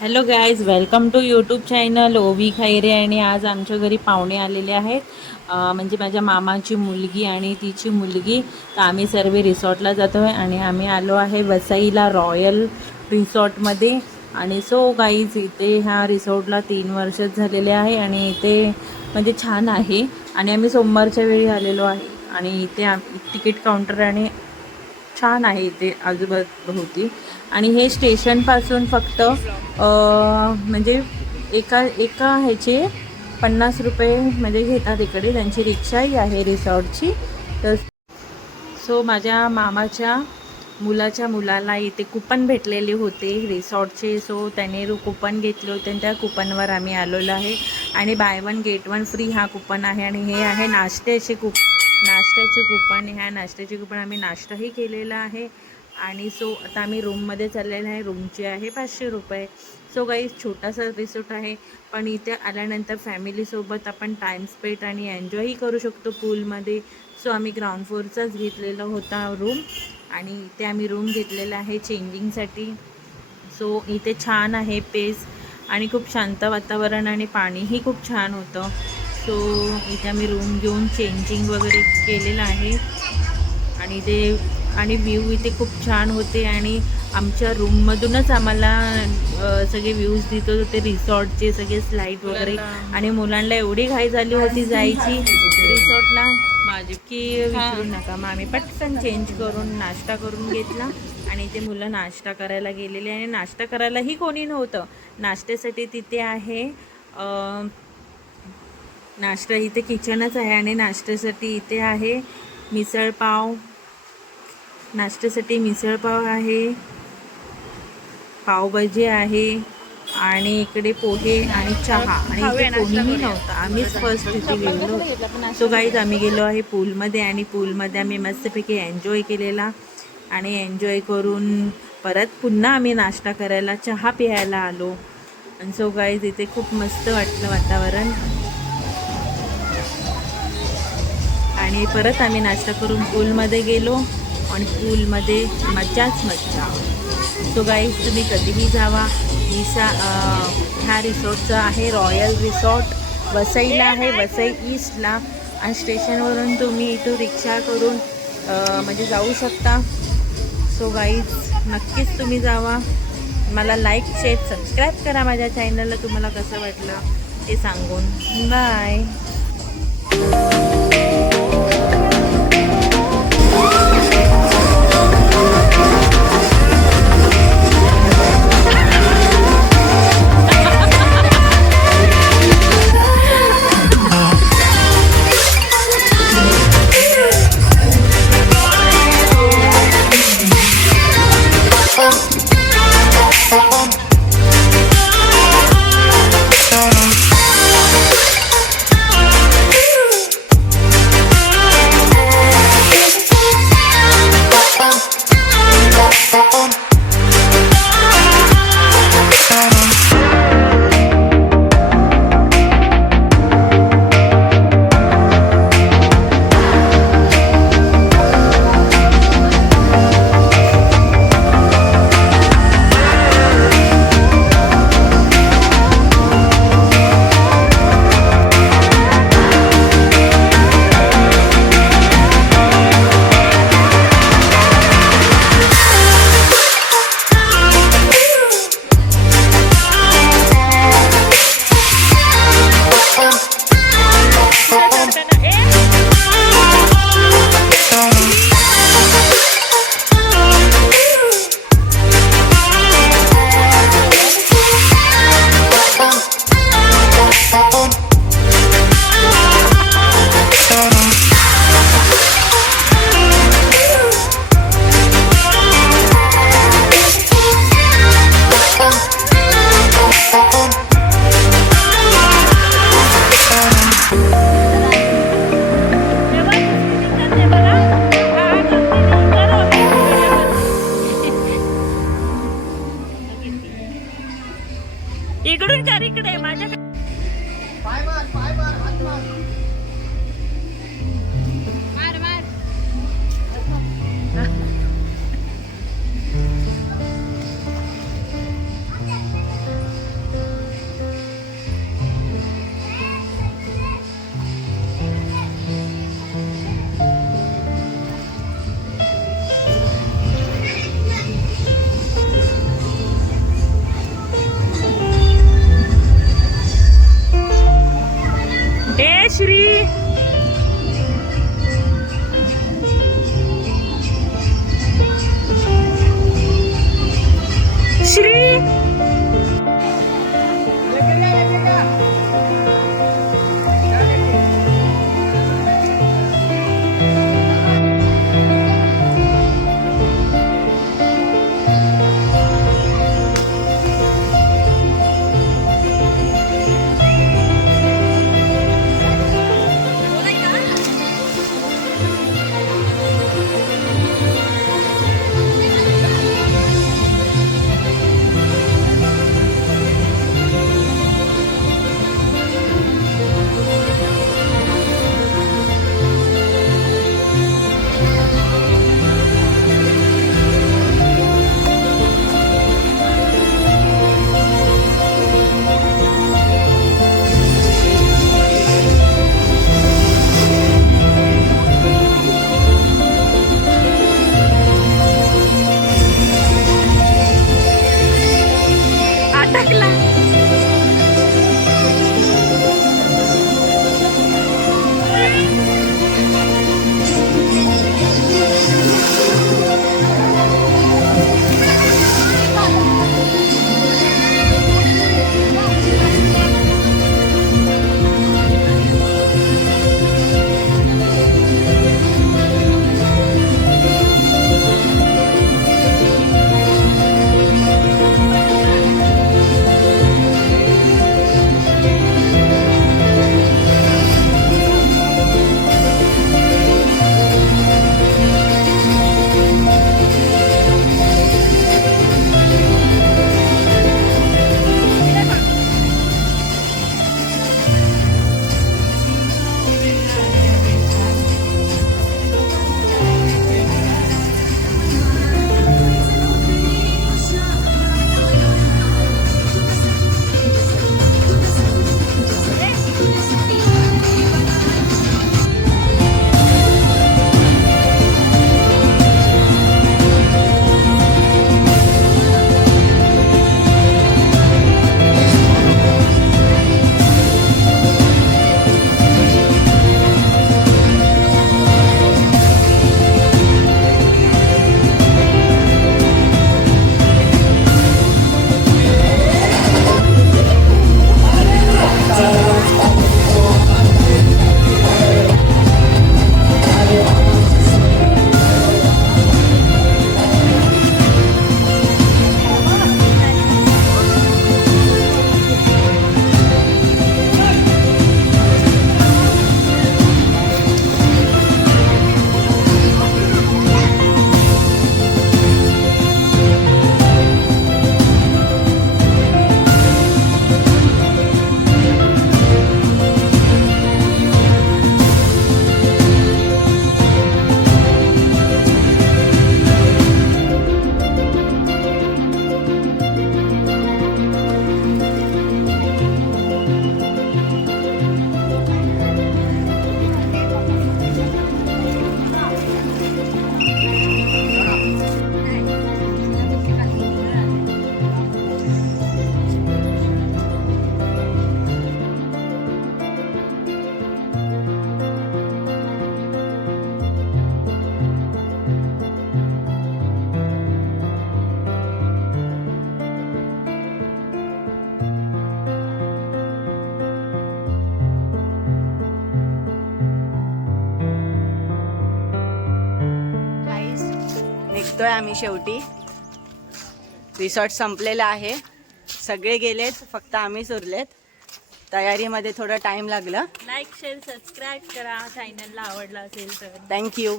Hello guys, welcome to YouTube channel Ovi Khaire. आणि आज आमच्या घरी पाहुणे आलेले आहेत. म्हणजे माझ्या मामाची मुलगी आणि तिची मुलगी. तर आम्ही सर्व रिसॉर्टला जातो आहे आणि आम्ही आलो आहे वसईला रॉयल रिसॉर्टमध्ये. आणि सो गाईज, इथे ह्या रिसॉर्टला 3 वर्षच झालेले आहे आणि इथे म्हणजे छान आहे. आणि आम्ही सोमवारच्या वेळी आलेलो आहे आणि इथे तिकीट काउंटर आणि छान आहे इथे आजूबाजूभोवती. आणि हे स्टेशनपासून फक्त म्हणजे एका एका ह्याचे 50 रुपये म्हणजे घेतात. इकडे त्यांची रिक्षाही आहे रिसॉर्टची. तर सो माझ्या मामाच्या मुलाच्या मुलाला इथे कुपन भेटलेले होते रिसॉर्टचे. सो त्याने कुपन घेतले होते आणि त्या कुपनवर आम्ही आलेलो आहे. आणि बाय 1 गेट 1 फ्री हा कुपन आहे. आणि हे आहे नाश्त्याचे कुपन. ह्या नाश्त्याचे कुपन आम्ही नाश्ताही केलेला आहे. आणि सो आता आम्ही रूममध्ये चाललेलं आहे. रूमची आहे 500 रुपये. सो काही छोटासा रिसॉर्ट आहे, पण इथे आल्यानंतर फॅमिलीसोबत आपण टाईम स्पेंड आणि एन्जॉयही करू शकतो पूलमध्ये. सो आम्ही ग्राउंड फ्लोअरचाच घेतलेला होता रूम आणि इथे आम्ही रूम घेतलेला आहे चेंजिंगसाठी. सो इथे छान आहे पेस आणि खूप शांत वातावरण आणि पाणीही खूप छान होतं. सो इथे आम्ही रूम घेऊन चेंजिंग वगैरे केलेलं आहे. आणि व्ह्यू इथे खूप छान होते. आणि आमच्या रूममधूनच आम्हाला सगळे व्ह्यूज दिसत होते रिसॉर्टचे, सगळे स्लाईड वगैरे. आणि मुलांना एवढी घाई झाली होती जायची रिसॉर्टला की विचारू नका. मग आम्ही पटकन चेंज करून नाश्ता करून घेतला आणि ते मुलं नाश्ता करायला गेलेले. आणि नाश्ता करायलाही कोणी नव्हतं. नाश्त्यासाठी तिथे आहे नाश्ता इथे किचनच आहे. आणि नाश्त्यासाठी इथे आहे मिसळपाव. नाश्त्यासाठी मिसळपाव आहे, पावभाजी आहे आणि इकडे पोहे आणि चहा. आणि इथे कोणीही नव्हतं, आम्हीच फर्स्ट तिथे गेलो. सो गाईज, आम्ही गेलो आहे पूलमध्ये आणि पूलमध्ये आम्ही मस्तपैकी एन्जॉय केलेला. आणि एन्जॉय करून परत पुन्हा आम्ही नाश्ता करायला, चहा प्यायला आलो. आणि सो गाईज, इथे खूप मस्त वाटलं वातावरण. आणि परत आम्ही नाश्ता करून पूलमध्ये गेलो आणि पूलमध्ये मज्जाच मज्जा. सो गाईज, तुम्ही कधीही जावा. ह्या रिसॉर्टचं आहे रॉयल रिसॉर्ट. वसईला आहे, वसई ईस्टला. आणि स्टेशनवरून तुम्ही इथं रिक्षा करून म्हणजे जाऊ शकता. सो गाईज, नक्कीच तुम्ही जावा. मला लाईक, शेअर, सबस्क्राईब करा माझ्या चॅनलला. तुम्हाला कसं वाटलं ते सांगून बाय. इकडून कर, इकडे माझ्या पाय मार, हात मार. पोचतोय आम्ही शेवटी. रिसॉर्ट संपलेला आहे, सगळे गेलेत, फक्त आम्हीच उरलेत. तयारीमध्ये थोडा टाइम लागला. लाईक शेअर सबस्क्राईब करा चॅनलला आवडला असेल तर. थँक्यू.